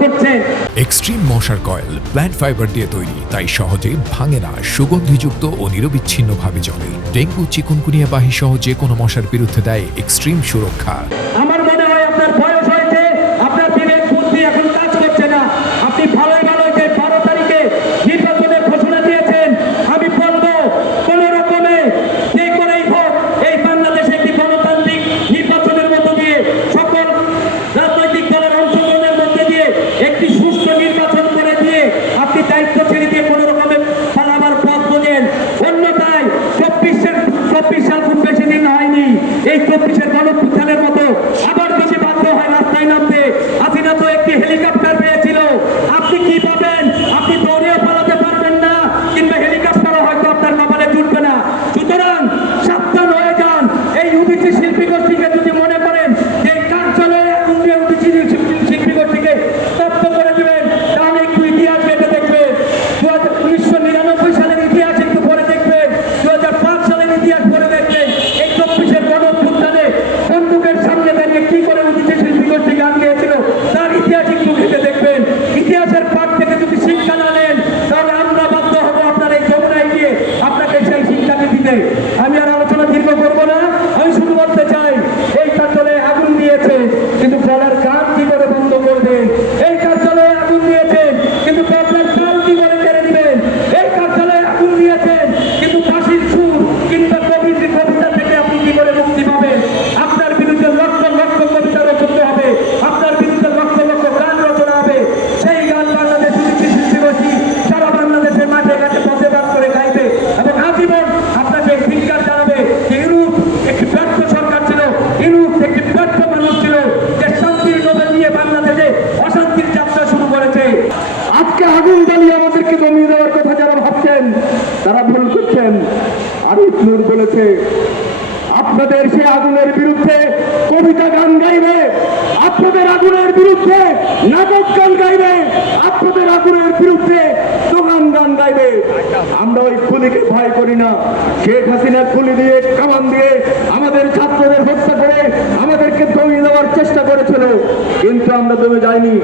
করছে। এক্সট্রিম মশার coil plant fibre দিয়ে তৈরি, তাই সহজে ভাঙে না, সুগন্ধিযুক্ত ও নিরবিচ্ছিন্নভাবে জ্বলে। ডেঙ্গু, চিকুনগুনিয়া বাহি সহ যে কোনো মশার বিরুদ্ধে দেয় এক্সট্রিম সুরক্ষা। আমার মনে হয় আপনার বয়স হয়েছে, আপনার বিবেক বুদ্ধি এখন কাজ করছে না। আপনি ভালোই যে 12 তারিখে নির্বাচনের ঘোষণা দিয়েছেন, আমি বলবো কোন রকমে যে করেই হোক এই বাংলাদেশে একটি গণতান্ত্রিক নির্বাচনের মধ্য দিয়ে সকল রাজনৈতিক দলের অংশগ্রহণের মধ্যে দিয়ে একটি সুষ্ঠু নির্বাচন করে দিয়ে আপনি দায়িত্ব ছেড়ে দিয়ে কোন রকমে পালাবার পথ বোঝেন। অন্যথায় 24 সাল খুব বেশি দিন হয়নি, এই 24-এর গণঅভ্যুত্থানের মতো আবার বেশি বাধ্য হয় রাস্তায় নামতে। হাসিনা তো একটি হেলিকপ্টার পেয়েছিল, আপনি কি পাবেন? আপনি দৌড়েও পালাতে পারবেন না, কিংবা হেলিকপ্টারও হয়তো আপনার কপালে জুটবে না। সুতরাং সাবধান হয়ে যান। এই উদিচি শিল্পী গোষ্ঠীকে যদি মনে করেন যে কার্যালয়ে আগুন দিয়ে উদিচি শিল্পী গোষ্ঠীকে স্তব্ধ করে দেবেন, তাহলে একটু ইতিহাস ঘেঁটে দেখবেন। 1999 সালের ইতিহাস একটু পড়ে দেখবেন, 2005 সালের ইতিহাস পড়ে দেখবেন। এই 24-এর গণঅভ্যুত্থানে বন্দুকের সামনে দাঁড়িয়ে কি করে উদিচি শিল্পী গোষ্ঠী গান গেয়েছিল তার ইতিহাস একটু ঘেঁটে দেখবেন। ইতিহাসের পাঠ থেকে যদি শিক্ষা না নেন, তাহলে আমরা বাধ্য হবো আপনার এই যমুনায় গিয়ে আপনাকে সেই শিক্ষাকে দিতে। আমি আর আলোচনা দীর্ঘ করবো না, আমি শুধু বলতে চাই এই কার্যালয়ে আগুন দিয়েছে, কিন্তু বলার গান কি করে বন্ধ করবেন? এই কার্যালয়ে আগুন দিয়েছেন, কিন্তু আপনার গান কি করে কেড়ে দিবেন? এই কার্যালয়ে আগুন দিয়েছেন, কিন্তু ফাঁসির সুর কিংবা কবিতা থেকে আপনি কি করে মুক্তি পাবেন? আপনার বিরুদ্ধে লক্ষ লক্ষ কবিতা রচিত হবে, আপনার বিরুদ্ধে লক্ষ লক্ষ গান রচনা হবে। সেই গান বাংলাদেশ উদিচি শিল্পী গোষ্ঠী সারা বাংলাদেশের মাঠে ঘাটে পথে বাদ করে গাইবে এবং আজীবন আপনাকে ধিক্কার জানাবে যে ইউনুস একটি ব্যর্থ সরকার ছিল, ইউনুস একটি ব্যর্থ মানুষ ছিল, যে শান্তির নোবেল নিয়ে বাংলাদেশে অশান্তির যাত্রা শুরু করেছে। আজকে আগুন জ্বালিয়ে আমাদেরকে জমিয়ে দেওয়ার কথা যারা ভাবছেন তারা ভুল করছেন। আরিফ নূর বলেছে আপনাদের সে আগুনের বিরুদ্ধে কবিতা গান গাইবে, আপনাদের আগুনের বিরুদ্ধে নাটক গান গাইবে, আপনাদের আগুনের বিরুদ্ধে দোকান গান গাইবে। আমরা ওই খুলিকে ভয় করি না। শেখ হাসিনা খুলি দিয়ে কামান দিয়ে আমাদের ছাত্রদের হত্যা করে আমাদেরকে দমিয়ে দেওয়ার চেষ্টা করেছিল, কিন্তু আমরা দমে যাইনি।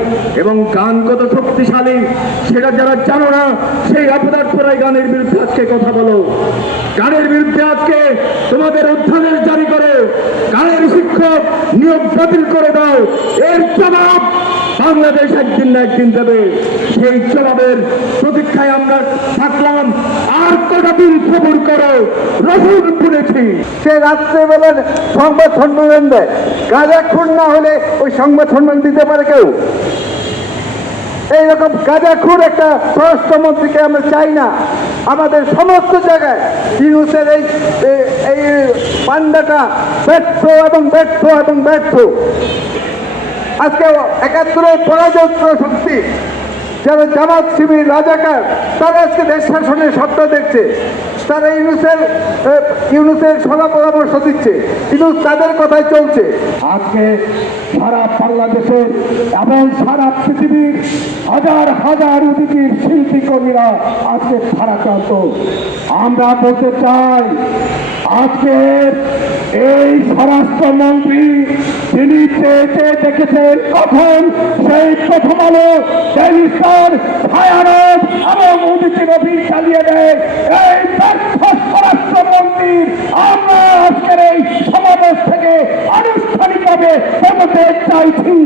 এবং গান কত শক্তিশালী সেটা যারা জানো না, সেই অপদার্থরাই গানের বিরুদ্ধে আজকে কথা বলো। গানের বিরুদ্ধে আজকে তোমাদের অধ্যাদেশ জারি করে গানের শিক্ষক নিয়োগ বাতিল করে দাও। এর জবাব বাংলাদেশ একদিন না একদিন দেবে। সেই জবাবের প্রতীক্ষায় আমরা থাকলাম। আর কটা দিন সবুর করো, রসুল বলেছি। সে রাত্রেবেলা সংবাদ সম্মেলন দেয়, গাঁজাখুর না হলে ওই সংবাদ সম্মেলন দিতে পারে কেউ? এইরকম গাঁজাখুর একটা স্বরাষ্ট্রমন্ত্রীকে আমরা চাই না আমাদের সমস্ত জায়গায়। ইউনুসের এই পান্ডাটা ব্যর্থ এবং ব্যর্থ এবং ব্যর্থ। আজকে 71-এর পরাজয় শক্তি যারা জামাত শিবির রাজাকার, তারা আজকে দেশ শাসনের স্বপ্ন দেখছে, তারা ইউনুসের সলা পরামর্শ দিচ্ছে, ইউনুস তাদের কথাই চলছে। আজকে সারা বাংলাদেশের এবং সারা পৃথিবীর হাজার হাজার উদিচির শিল্পী কর্মীরা আজকে ভারাক্রান্ত। আমরা বলতে চাই আজকে এই স্বরাষ্ট্রমন্ত্রী তিনি চেয়ে দেখেছেন কখন সেই প্রথম আলো টেলিস্টার ছায়ানট এবং উদিচির অফিস চালিয়ে দেয় এই ব্যর্থ স্বরাষ্ট্রমন্ত্রীর আমরা আজকের এই সমাবেশ থেকে আনুষ্ঠানিকভাবে পদত্যাগ চাইছি।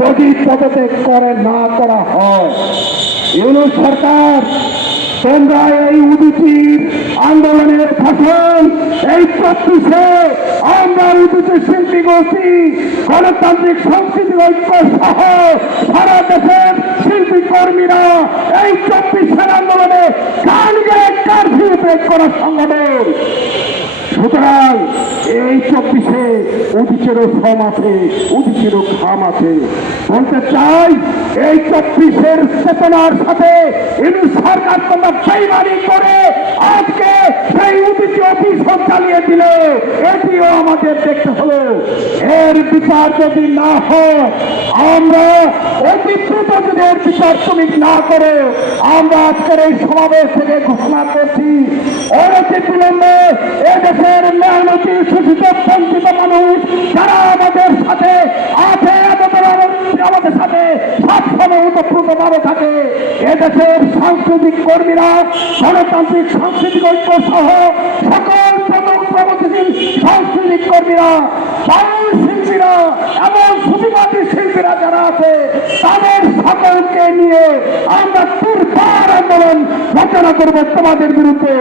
যদি পদত্যাগ না করা হয়, ইউনুস সরকার তোমরা এই উদিচির আন্দোলনের ভাষণ এই 24-এ আমরা উদিচি শিল্পী গোষ্ঠী গণতান্ত্রিক সংস্কৃতি ঐক্য সহ সারা দেশের শিল্পী কর্মীরা এই 24-এর আন্দোলনে গান গেয়ে কারফিউ ব্রেক করার সংগঠন। সুতরাং এই 24-এ উদিচেরও শ্রম আছে, উদিচেরও ঘাম আছে। বলতে চাই এই 24-এর চেতনার সাথে ইউনুস সরকার তোমরা বেইমানি করে আজকে সেই উদিচি অফিস চালিয়ে দিল, এটিও আমাদের দেখতে হলো। এর বিচার যদি না হয়, আমরা অতি দ্রুত যদি এর বিচার তুমি না করে আমরা আজকের এই সমাবেশ থেকে ঘোষণা করছি অনতি বিলম্বে এদেশের মেহনতি শোষিত বঞ্চিত মানুষ যারা আমাদের সাথে আছে যদি আমাদের সাথে সবসময় ওতপ্রোতভাবে থাকে, এদেশের সাংস্কৃতিক কর্মীরা গণতান্ত্রিক সাংস্কৃতিক ঐক্য সহ সকল প্রগতিশীল সাংস্কৃতিক কর্মীরা, বাউল শিল্পীরা এবং সুফিবাদী শিল্পীরা যারা আছে তাদের সকলকে নিয়ে আমরা তুরফার আন্দোলন রচনা করবো তোমাদের বিরুদ্ধে।